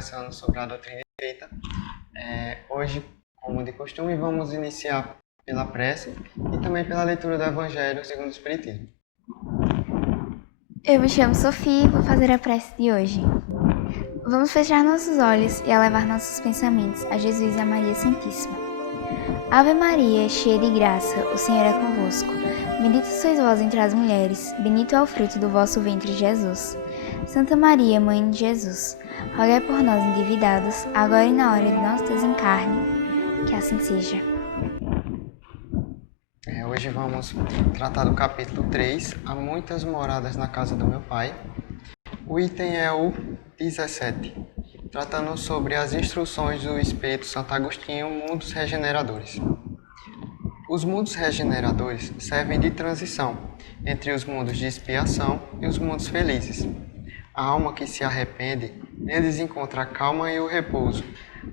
conversando sobre a doutrina espírita. Hoje, como de costume, vamos iniciar pela prece e também pela leitura do Evangelho segundo o Espiritismo. Eu me chamo Sofia e vou fazer a prece de hoje. Vamos fechar nossos olhos e elevar nossos pensamentos a Jesus e a Maria Santíssima. Ave Maria, cheia de graça, o Senhor é convosco. Bendita sois vós entre as mulheres, bendito é o fruto do vosso ventre, Jesus. Santa Maria, Mãe de Jesus, rogai por nós endividados, agora e na hora de nosso desencarne. Que assim seja. Hoje vamos tratar do capítulo 3, Há muitas moradas na casa do meu pai. O item é o 17, tratando sobre as instruções do Espírito Santo Agostinho, mundos regeneradores. Os mundos regeneradores servem de transição entre os mundos de expiação e os mundos felizes. A alma que se arrepende, neles encontra a calma e o repouso,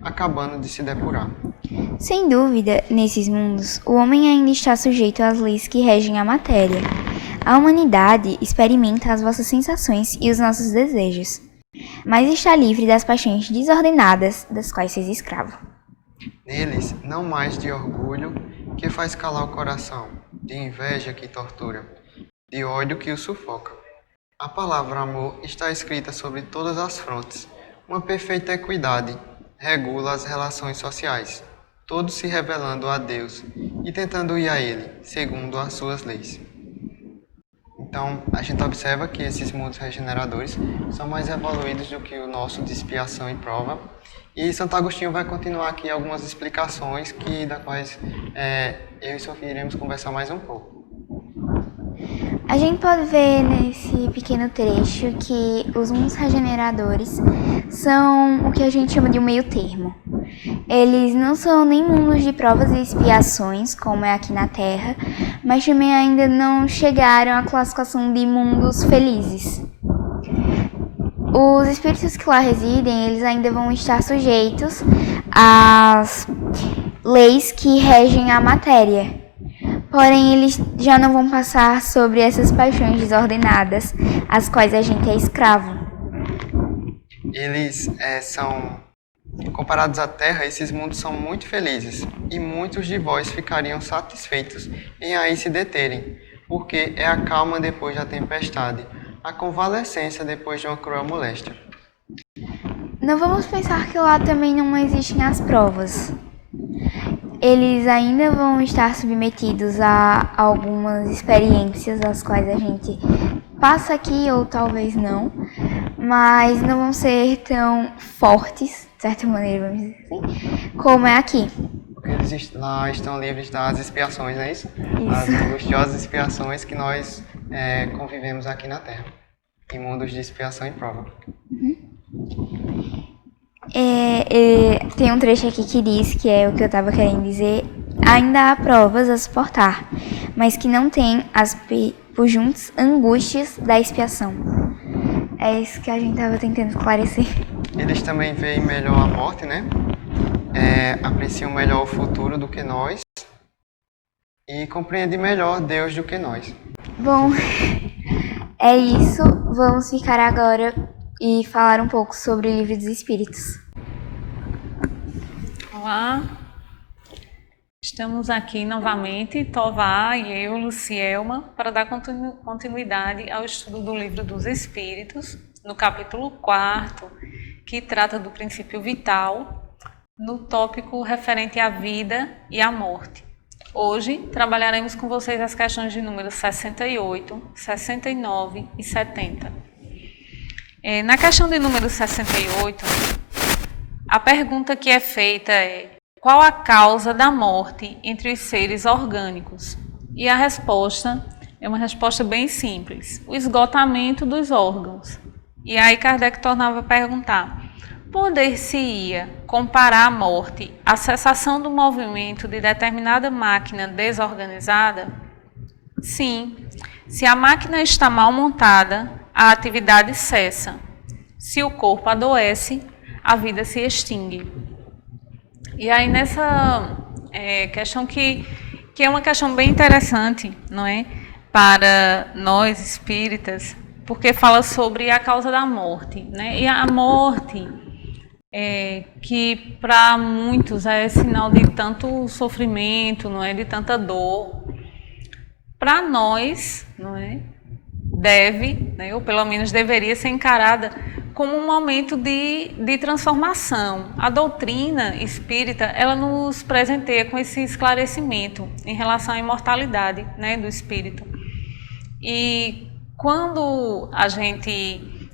acabando de se depurar. Sem dúvida, nesses mundos, o homem ainda está sujeito às leis que regem a matéria. A humanidade experimenta as vossas sensações e os nossos desejos, mas está livre das paixões desordenadas das quais sois escravo. Neles, não mais de orgulho, que faz calar o coração, de inveja que tortura, de ódio que o sufoca. A palavra amor está escrita sobre todas as frontes. Uma perfeita equidade regula as relações sociais, todos se revelando a Deus e tentando ir a Ele, segundo as suas leis. Então, a gente observa que esses mundos regeneradores são mais evoluídos do que o nosso de expiação e prova. E Santo Agostinho vai continuar aqui algumas explicações das quais eu e Sofia iremos conversar mais um pouco. A gente pode ver nesse pequeno trecho que os mundos regeneradores são o que a gente chama de um meio termo. Eles não são nem mundos de provas e expiações, como é aqui na Terra, mas também ainda não chegaram à classificação de mundos felizes. Os espíritos que lá residem, eles ainda vão estar sujeitos às leis que regem a matéria. Porém, eles já não vão passar sobre essas paixões desordenadas, às quais a gente é escravo. Eles são, comparados à Terra, esses mundos são muito felizes, e muitos de vós ficariam satisfeitos em aí se deterem, porque é a calma depois da tempestade, a convalescência depois de uma cruel moléstia. Não vamos pensar que lá também não existem as provas. Eles ainda vão estar submetidos a algumas experiências as quais a gente passa aqui ou talvez não, mas não vão ser tão fortes, de certa maneira, vamos dizer assim, como é aqui. Porque eles lá estão livres das expiações, não é isso? Isso. As angustiosas expiações que nós convivemos aqui na Terra, em mundos de expiação e prova. Tem um trecho aqui que diz, que é o que eu estava querendo dizer, ainda há provas a suportar, mas que não tem as pujantes angústias da expiação. É isso que a gente estava tentando esclarecer. Eles também veem melhor a morte, né? Apreciam melhor o futuro do que nós e compreendem melhor Deus do que nós. Bom, é isso. Vamos ficar agora e falar um pouco sobre o Livro dos Espíritos. Olá, estamos aqui novamente, Tová e eu, Lucielma, para dar continuidade ao estudo do Livro dos Espíritos, no capítulo 4, que trata do princípio vital, no tópico referente à vida e à morte. Hoje trabalharemos com vocês as questões de números 68, 69 e 70. Na questão de número 68, a pergunta que é feita é: qual a causa da morte entre os seres orgânicos? E a resposta é uma resposta bem simples: o esgotamento dos órgãos. E aí Kardec tornava a perguntar: poder-se-ia comparar a morte à cessação do movimento de determinada máquina desorganizada? Sim, se a máquina está mal montada, a atividade cessa. Se o corpo adoece, a vida se extingue. E aí nessa questão que é uma questão bem interessante, não é? Para nós espíritas, porque fala sobre a causa da morte, né? E a morte que para muitos é sinal de tanto sofrimento, não é, de tanta dor. Para nós, não é, deve, né, ou pelo menos deveria ser encarada como um momento de transformação. A doutrina espírita, ela nos presenteia com esse esclarecimento em relação à imortalidade, né, do espírito. E quando a gente,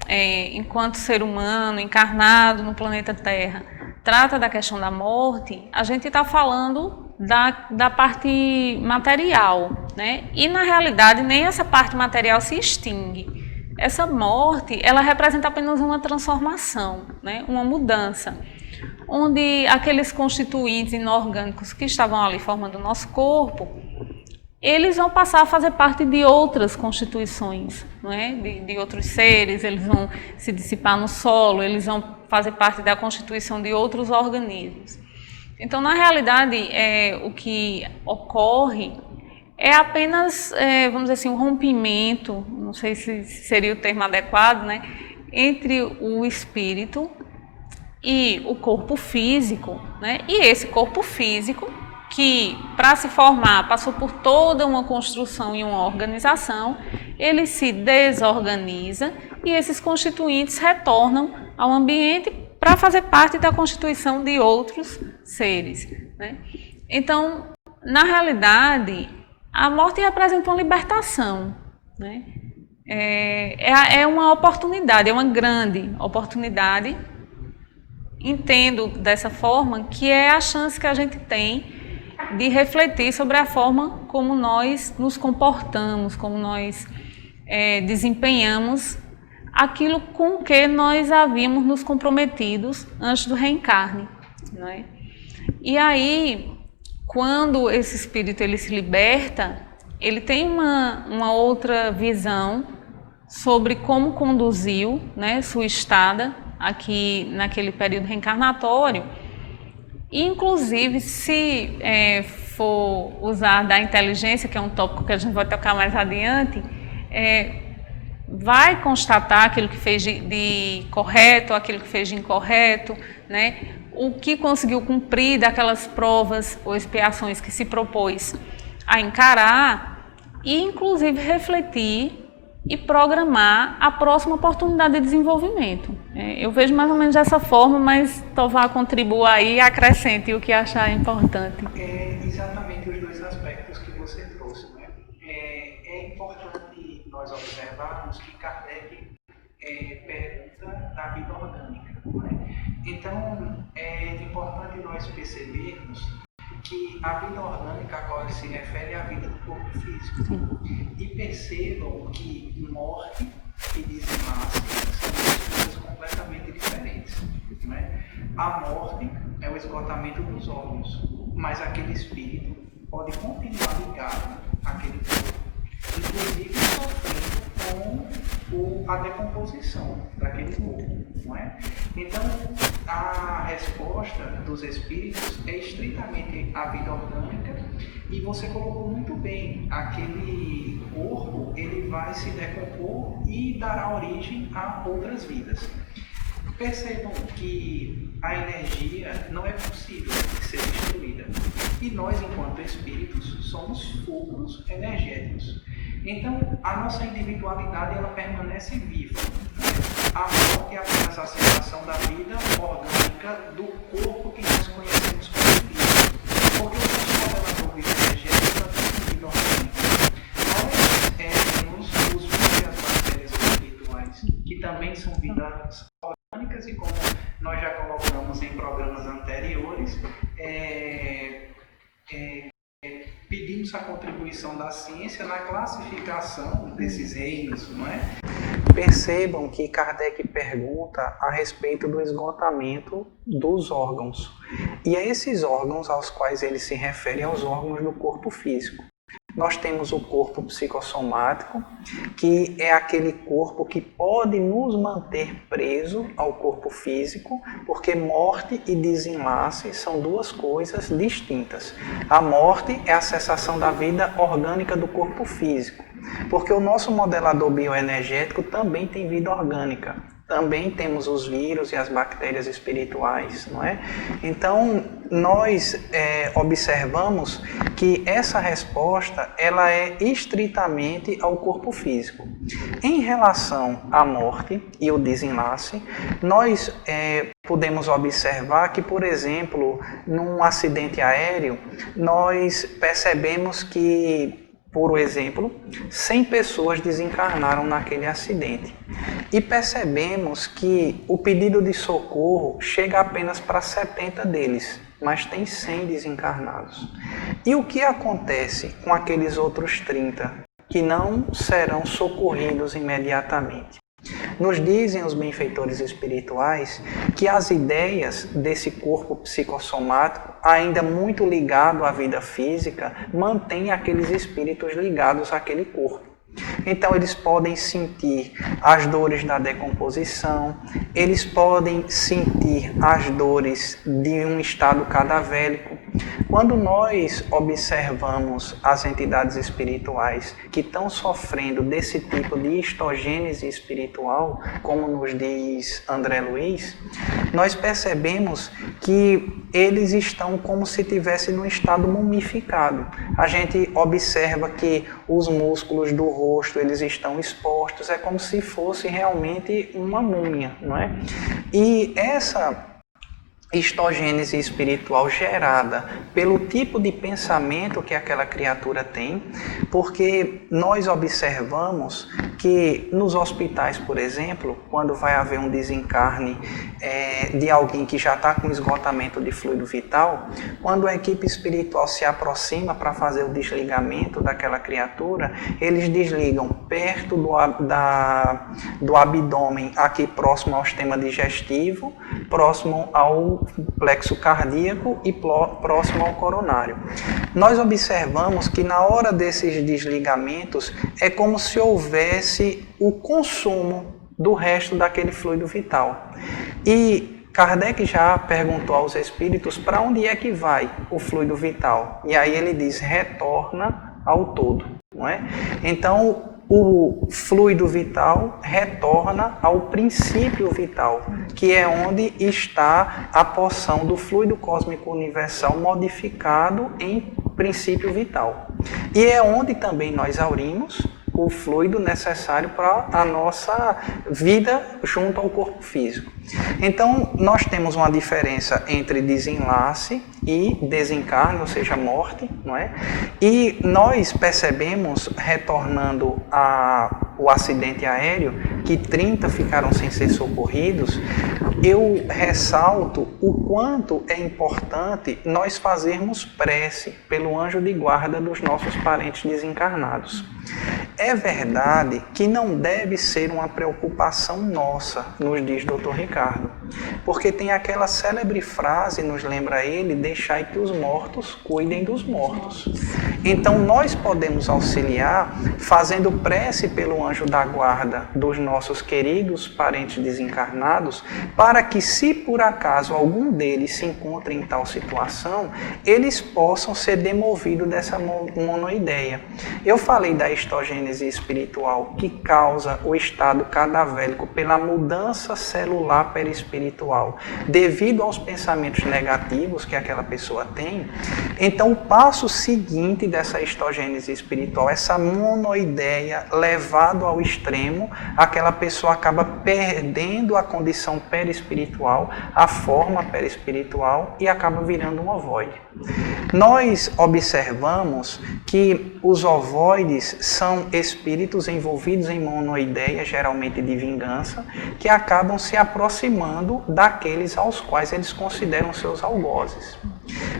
enquanto ser humano, encarnado no planeta Terra, trata da questão da morte, a gente está falando da parte material, né? E na realidade nem essa parte material se extingue. Essa morte, ela representa apenas uma transformação, né? Uma mudança, onde aqueles constituintes inorgânicos que estavam ali formando o nosso corpo, eles vão passar a fazer parte de outras constituições, não é? De outros seres, eles vão se dissipar no solo, eles vão fazer parte da constituição de outros organismos. Então, na realidade, o que ocorre é apenas, vamos dizer assim, um rompimento, não sei se seria o termo adequado, né, entre o espírito e o corpo físico, né? E esse corpo físico, que para se formar passou por toda uma construção e uma organização, ele se desorganiza e esses constituintes retornam ao ambiente para fazer parte da constituição de outros seres, né? Então, na realidade, a morte representa uma libertação, né? É uma oportunidade, é uma grande oportunidade. Entendo dessa forma que é a chance que a gente tem de refletir sobre a forma como nós nos comportamos, como nós desempenhamos aquilo com que nós havíamos nos comprometidos antes do reencarne, não é? E aí, quando esse espírito ele se liberta, ele tem uma outra visão sobre como conduziu, né, sua estada aqui naquele período reencarnatório. E, inclusive, se for usar da inteligência, que é um tópico que a gente vai tocar mais adiante, vai constatar aquilo que fez de correto, aquilo que fez de incorreto, né? O que conseguiu cumprir daquelas provas ou expiações que se propôs a encarar e, inclusive, refletir e programar a próxima oportunidade de desenvolvimento. Eu vejo mais ou menos dessa forma, mas Tovar contribua aí e acrescente o que achar importante. Exatamente os dois aspectos que você trouxe, né? É importante nós observarmos que Kardec pergunta da vida orgânica, né? Então, é importante nós percebermos que a vida orgânica a qual se refere é a vida do corpo físico. E percebam que morte e desenlace são duas coisas completamente diferentes, né? A morte é o esgotamento dos órgãos, mas aquele espírito pode continuar ligado àquele corpo, inclusive sofrendo com a decomposição daquele corpo, não é? Então, a resposta dos espíritos é estritamente a vida orgânica, e você colocou muito bem, aquele corpo ele vai se decompor e dará origem a outras vidas. Percebam que a energia não é possível de ser destruída, e nós, enquanto espíritos, somos fulcros energéticos. Então, a nossa individualidade ela permanece viva, né? A morte é apenas a cessação da vida orgânica do corpo que nós conhecemos como físico, porque o nosso modelador bioenergético também é vida orgânica. Nós temos os vírus e as bactérias espirituais, que também são vidas orgânicas, e como nós já colocamos em programas anteriores, pedimos a contribuição da ciência na classificação desses reinos, não é? Percebam que Kardec pergunta a respeito do esgotamento dos órgãos. E é esses órgãos aos quais ele se refere aos órgãos do corpo físico. Nós temos o corpo psicossomático, que é aquele corpo que pode nos manter preso ao corpo físico, porque morte e desenlace são duas coisas distintas. A morte é a cessação da vida orgânica do corpo físico, porque o nosso modelador bioenergético também tem vida orgânica, também temos os vírus e as bactérias espirituais, não é? Então, nós observamos que essa resposta ela é estritamente ao corpo físico. Em relação à morte e o desenlace, nós podemos observar que, por exemplo, num acidente aéreo, nós percebemos que, por exemplo, 100 pessoas desencarnaram naquele acidente. E percebemos que o pedido de socorro chega apenas para 70 deles, mas tem 100 desencarnados. E o que acontece com aqueles outros 30 que não serão socorridos imediatamente? Nos dizem os benfeitores espirituais que as ideias desse corpo psicossomático, ainda muito ligado à vida física, mantêm aqueles espíritos ligados àquele corpo. Então eles podem sentir as dores da decomposição, eles podem sentir as dores de um estado cadavélico. Quando nós observamos as entidades espirituais que estão sofrendo desse tipo de histogênese espiritual, como nos diz André Luiz, nós percebemos que eles estão como se estivessem num estado mumificado. A gente observa que os músculos do rosto eles estão expostos, é como se fosse realmente uma múmia, não é? E essa histogênese espiritual gerada pelo tipo de pensamento que aquela criatura tem, porque nós observamos que nos hospitais, por exemplo, quando vai haver um desencarne de alguém que já está com esgotamento de fluido vital, quando a equipe espiritual se aproxima para fazer o desligamento daquela criatura, eles desligam perto do abdômen, aqui próximo ao sistema digestivo, próximo ao plexo cardíaco e próximo ao coronário. Nós observamos que na hora desses desligamentos é como se houvesse o consumo do resto daquele fluido vital. E Kardec já perguntou aos espíritos para onde é que vai o fluido vital. E aí ele diz, retorna ao todo, não é? Então, o fluido vital retorna ao princípio vital, que é onde está a porção do fluido cósmico universal modificado em princípio vital. E é onde também nós aurimos o fluido necessário para a nossa vida junto ao corpo físico. Então, nós temos uma diferença entre desenlace e desencarne, ou seja, morte, não é? E nós percebemos, retornando ao acidente aéreo, que 30 ficaram sem ser socorridos. Eu ressalto o quanto é importante nós fazermos prece pelo anjo de guarda dos nossos parentes desencarnados. É verdade que não deve ser uma preocupação nossa, nos diz Dr. Ricardo, porque tem aquela célebre frase, nos lembra ele, deixai que os mortos cuidem dos mortos. Então nós podemos auxiliar fazendo prece pelo anjo da guarda dos nossos queridos parentes desencarnados, para que, se por acaso algum deles se encontre em tal situação, eles possam ser demovidos dessa monoideia. Eu falei da histogênese espiritual que causa o estado cadavélico pela mudança celular perispiritual devido aos pensamentos negativos que aquela pessoa tem. Então o passo seguinte dessa histogênese espiritual, essa monoideia levado ao extremo, aquela pessoa acaba perdendo a condição perispiritual, a forma perispiritual, e acaba virando um ovoide. Nós observamos que os ovoides são espíritos envolvidos em monoideia, geralmente de vingança, que acabam se aproximando daqueles aos quais eles consideram seus algozes.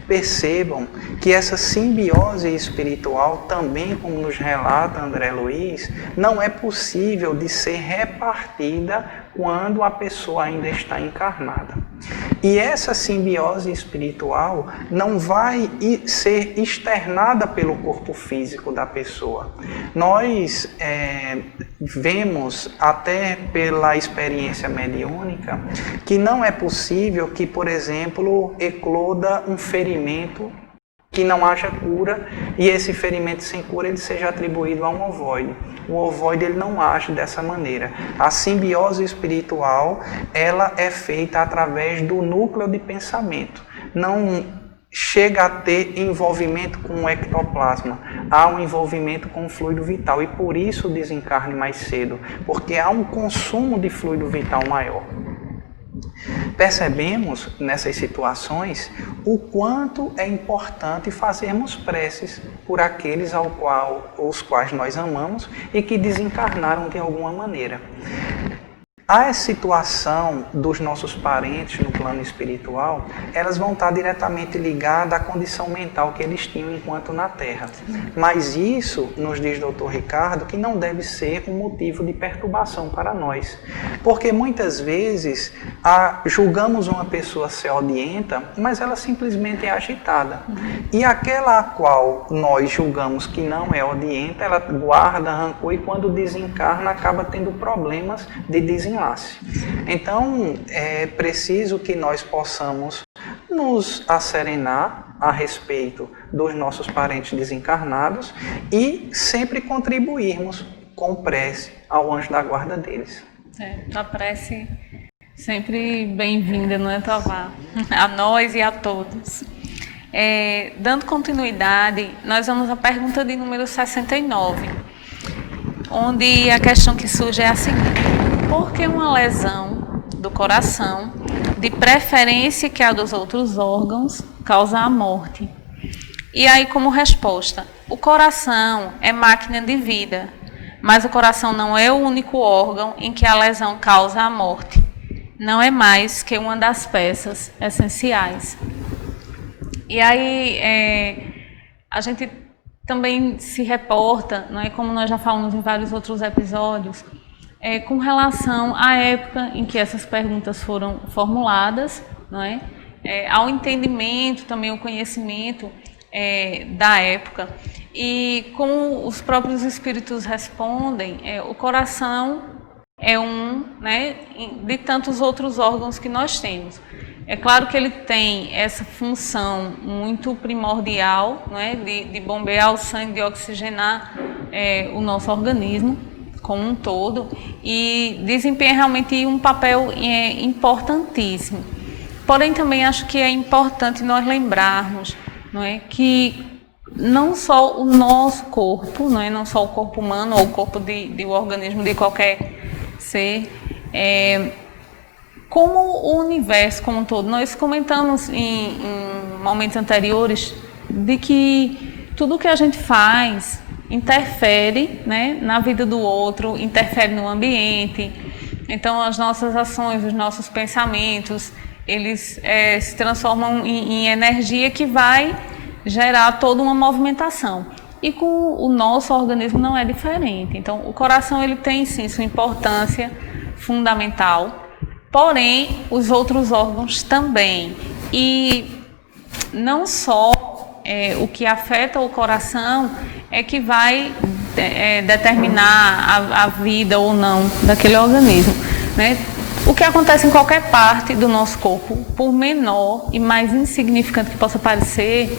Percebam que essa simbiose espiritual, também como nos relata André Luiz, não é possível de ser repartida quando a pessoa ainda está encarnada. E essa simbiose espiritual não vai ser externada pelo corpo físico da pessoa. Nós vemos, até pela experiência mediúnica, que não é possível que, por exemplo, ecloda um ferimento que não haja cura e esse ferimento sem cura ele seja atribuído a um ovoide. O ovoide ele não age dessa maneira. A simbiose espiritual ela é feita através do núcleo de pensamento. Não chega a ter envolvimento com o ectoplasma, há um envolvimento com o fluido vital e por isso desencarne mais cedo, porque há um consumo de fluido vital maior. Percebemos nessas situações o quanto é importante fazermos preces por aqueles os quais nós amamos e que desencarnaram de alguma maneira. A situação dos nossos parentes no plano espiritual, elas vão estar diretamente ligadas à condição mental que eles tinham enquanto na Terra. Mas isso, nos diz Dr. Ricardo, que não deve ser um motivo de perturbação para nós. Porque muitas vezes julgamos uma pessoa ser odienta, mas ela simplesmente é agitada. E aquela a qual nós julgamos que não é odienta, ela guarda rancor e quando desencarna acaba tendo problemas de desenlace. Então, é preciso que nós possamos nos asserenar a respeito dos nossos parentes desencarnados e sempre contribuirmos com prece ao anjo da guarda deles. A prece sempre bem-vinda, não é, Tovar? A nós e a todos. Dando continuidade, nós vamos à pergunta de número 69, onde a questão que surge é a seguinte: por que uma lesão do coração, de preferência que a dos outros órgãos, causa a morte? E aí, como resposta, o coração é máquina de vida, mas o coração não é o único órgão em que a lesão causa a morte. Não é mais que uma das peças essenciais. E aí, a gente também se reporta, não é, como nós já falamos em vários outros episódios, com relação à época em que essas perguntas foram formuladas, não é? Ao entendimento, também ao conhecimento da época. E como os próprios espíritos respondem, o coração é um, né, de tantos outros órgãos que nós temos. É claro que ele tem essa função muito primordial, não é, de bombear o sangue, de oxigenar o nosso organismo como um todo, e desempenha realmente um papel importantíssimo. Porém, também acho que é importante nós lembrarmos, não é, que não só o nosso corpo, não é, não só o corpo humano ou o corpo de um organismo de qualquer ser, como o universo como um todo. Nós comentamos em momentos anteriores de que tudo que a gente faz interfere, né, na vida do outro, interfere no ambiente. Então, as nossas ações, os nossos pensamentos, eles se transformam em energia que vai gerar toda uma movimentação. E com o nosso organismo não é diferente. Então, o coração ele tem, sim, sua importância fundamental, porém, os outros órgãos também. E não só o que afeta o coração é que vai determinar a vida ou não daquele organismo, né? O que acontece em qualquer parte do nosso corpo, por menor e mais insignificante que possa parecer,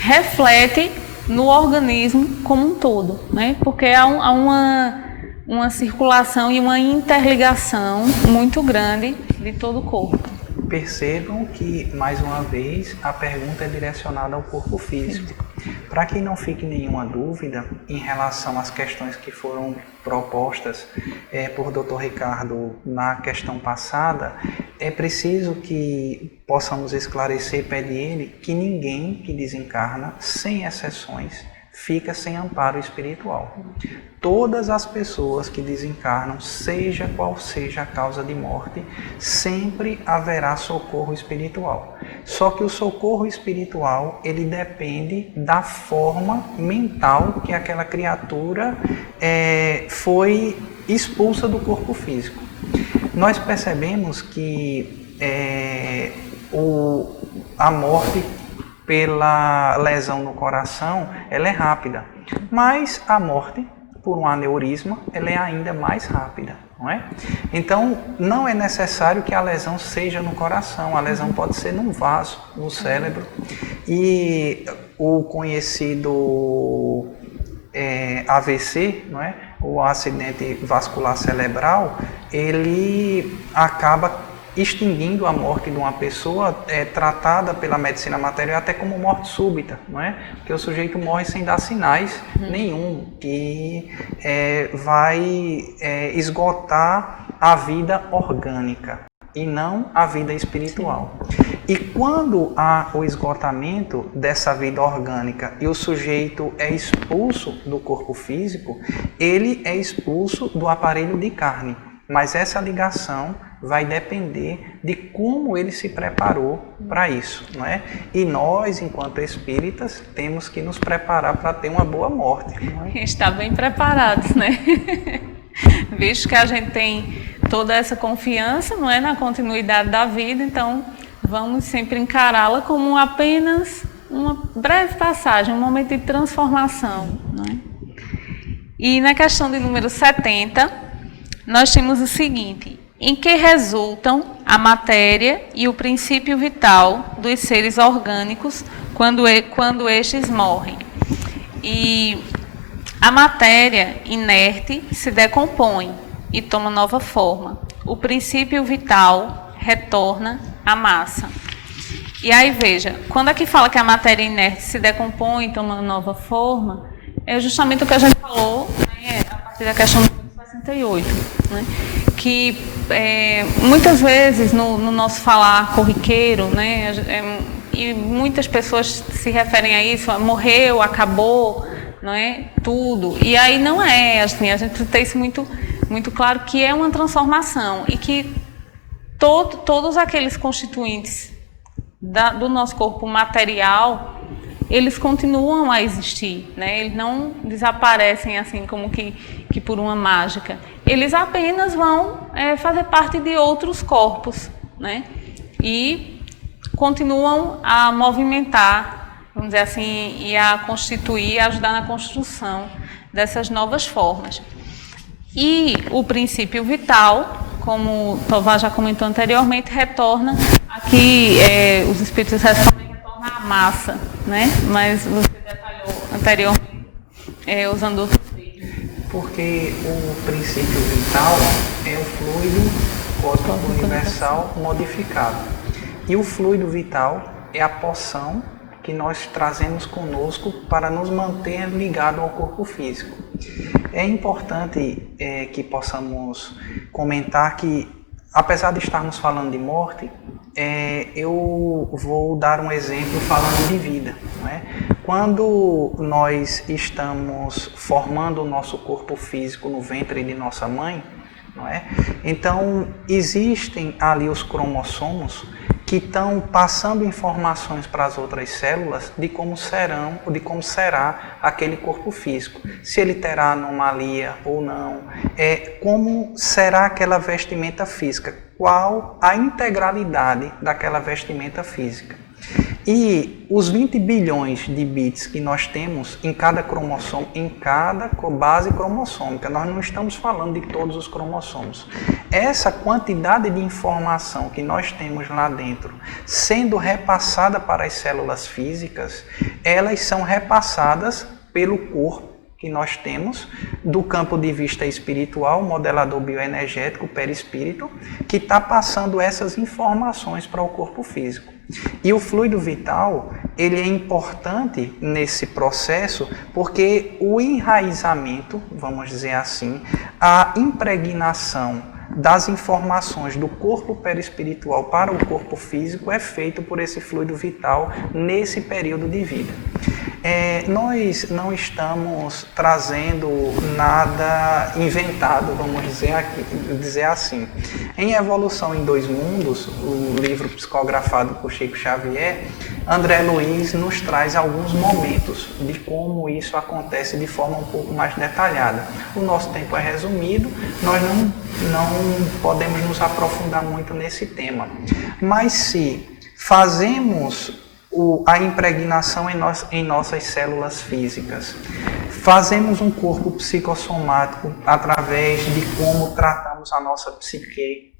reflete no organismo como um todo, né? Porque há uma circulação e uma interligação muito grande de todo o corpo. Percebam que, mais uma vez, a pergunta é direcionada ao corpo físico. Para que não fique nenhuma dúvida em relação às questões que foram propostas por Dr. Ricardo na questão passada, é preciso que possamos esclarecer, pede ele, que ninguém que desencarna, sem exceções, fica sem amparo espiritual. Todas as pessoas que desencarnam, seja qual seja a causa de morte, sempre haverá socorro espiritual. Só que o socorro espiritual, ele depende da forma mental que aquela criatura foi expulsa do corpo físico. Nós percebemos que a morte pela lesão no coração, ela é rápida, mas a morte por um aneurisma, ela é ainda mais rápida. não é? Então, não é necessário que a lesão seja no coração, a lesão pode ser num vaso, no cérebro. E o conhecido AVC, não é? O acidente vascular cerebral, ele acaba extinguindo a morte de uma pessoa tratada pela medicina material até como morte súbita, não é? Porque o sujeito morre sem dar sinais nenhum, que vai esgotar a vida orgânica e não a vida espiritual. E quando há o esgotamento dessa vida orgânica e o sujeito é expulso do corpo físico, ele é expulso do aparelho de carne, mas essa ligação vai depender de como ele se preparou para isso, não é? E nós, enquanto espíritas, temos que nos preparar para ter uma boa morte. Não é? Está bem preparados, né? Visto que a gente tem toda essa confiança, não é, na continuidade da vida, então vamos sempre encará-la como apenas uma breve passagem, um momento de transformação, não é? E na questão de número 70, nós temos o seguinte: em que resultam a matéria e o princípio vital dos seres orgânicos quando estes morrem. E a matéria inerte se decompõe e toma nova forma. O princípio vital retorna à massa. E aí veja, quando aqui fala que a matéria inerte se decompõe e toma nova forma, é justamente o que a gente falou, né, a partir da questão do 68, né? Que muitas vezes no nosso falar corriqueiro, né, e muitas pessoas se referem a isso, morreu, acabou, não é? Tudo. E aí não é assim, a gente tem isso muito claro que é uma transformação e que todos aqueles constituintes do nosso corpo material, eles continuam a existir, né? Eles não desaparecem assim como que por uma mágica. Eles apenas vão fazer parte de outros corpos, né? E continuam a movimentar, vamos dizer assim, e a constituir, a ajudar na construção dessas novas formas. E o princípio vital, como o Tovar já comentou anteriormente, retorna aqui, os espíritos respondem, retorna à massa, né? Mas você detalhou anteriormente usando outro termo. Porque o princípio vital é o fluido cósmico universal modificado. E o fluido vital é a porção que nós trazemos conosco para nos manter ligado ao corpo físico. É importante que possamos comentar que, apesar de estarmos falando de morte, eu vou dar um exemplo falando de vida, não é? Quando nós estamos formando o nosso corpo físico no ventre de nossa mãe, não é? Então existem ali os cromossomos que estão passando informações para as outras células de como serão ou de como será aquele corpo físico, se ele terá anomalia ou não, como será aquela vestimenta física, qual a integralidade daquela vestimenta física. E os 20 bilhões de bits que nós temos em cada cromossomo, em cada base cromossômica, nós não estamos falando de todos os cromossomos. Essa quantidade de informação que nós temos lá dentro, sendo repassada para as células físicas, elas são repassadas pelo corpo que nós temos, do campo de vista espiritual, modelador bioenergético, perispírito, que está passando essas informações para o corpo físico. E o fluido vital, ele é importante nesse processo porque o enraizamento, vamos dizer assim, a impregnação das informações do corpo perispiritual para o corpo físico é feito por esse fluido vital nesse período de vida. Nós não estamos trazendo nada inventado, vamos dizer assim. Em Evolução em Dois Mundos, o livro psicografado por Chico Xavier, André Luiz nos traz alguns momentos de como isso acontece de forma um pouco mais detalhada. O nosso tempo é resumido, nós não podemos nos aprofundar muito nesse tema. Mas se fazemos a impregnação em nossas células físicas, fazemos um corpo psicossomático através de como tratamos trabalhamos a nossa psique.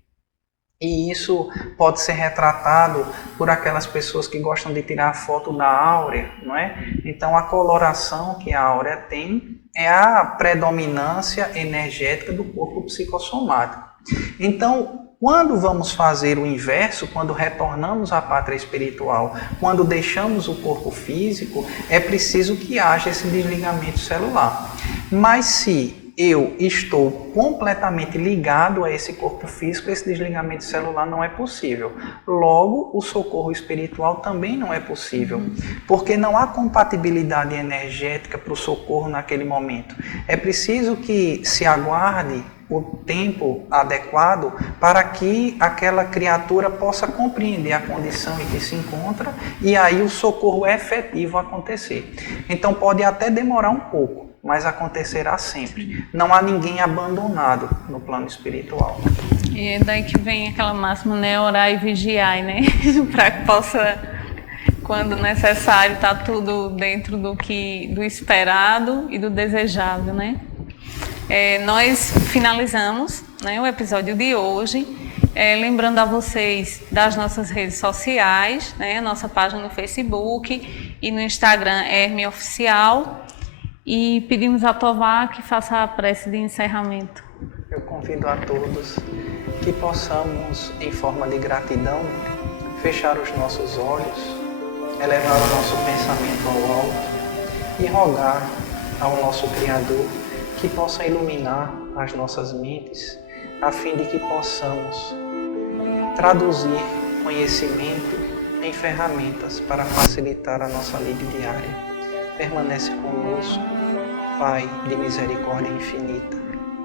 E isso pode ser retratado por aquelas pessoas que gostam de tirar foto da áurea, não é? Então, a coloração que a áurea tem é a predominância energética do corpo psicossomático. Então, quando vamos fazer o inverso, quando retornamos à pátria espiritual, quando deixamos o corpo físico, é preciso que haja esse desligamento celular. Mas se eu estou completamente ligado a esse corpo físico, esse desligamento celular não é possível. Logo, o socorro espiritual também não é possível, porque não há compatibilidade energética para o socorro naquele momento. É preciso que se aguarde o tempo adequado para que aquela criatura possa compreender a condição em que se encontra e aí o socorro efetivo acontecer. Então pode até demorar um pouco, mas acontecerá sempre. Não há ninguém abandonado no plano espiritual. E é daí que vem aquela máxima, né? Orar e vigiar, né? Para que possa, quando necessário, estar tudo dentro do esperado e do desejável, né? Nós finalizamos, né, o episódio de hoje, lembrando a vocês das nossas redes sociais, né? A nossa página no Facebook e no Instagram Herme Oficial. E pedimos a Tová que faça a prece de encerramento. Eu convido a todos que possamos, em forma de gratidão, fechar os nossos olhos, elevar o nosso pensamento ao alto e rogar ao nosso Criador que possa iluminar as nossas mentes, a fim de que possamos traduzir conhecimento em ferramentas para facilitar a nossa lida diária. Permanece conosco, Pai de misericórdia infinita,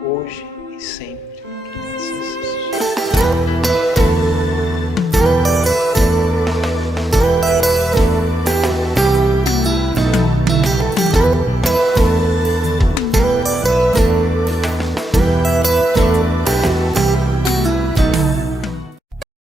hoje e sempre. Que assim seja.